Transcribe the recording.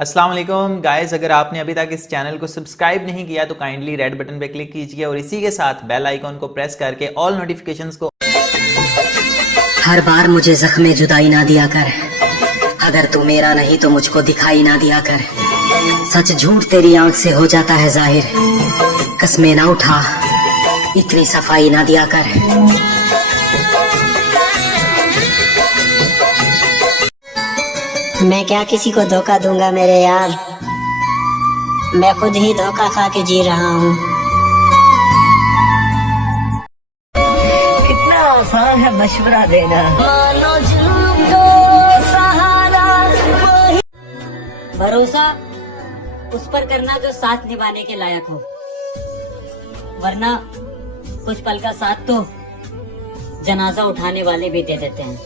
अस्सलाम वालेकुम गाइस, अगर आपने अभी तक इस चैनल को सब्सक्राइब नहीं किया तो काइंडली रेड बटन पे क्लिक कीजिए और इसी के साथ बेल आइकॉन को प्रेस करके ऑल नोटिफिकेशंस को। हर बार मुझे जख्मे जुदाई ना दिया कर, अगर तू मेरा नहीं तो मुझको दिखाई ना दिया कर। सच झूठ तेरी आंख से हो जाता है जाहिर, कसमें ना उठा इतनी सफाई ना दिया कर। मैं क्या किसी को धोखा दूंगा मेरे यार, मैं खुद ही धोखा खा के जी रहा हूँ। कितना आसान है मशवरा देना, भरोसा उस पर करना जो साथ निभाने के लायक हो, वरना कुछ पल का साथ तो जनाजा उठाने वाले भी दे देते हैं।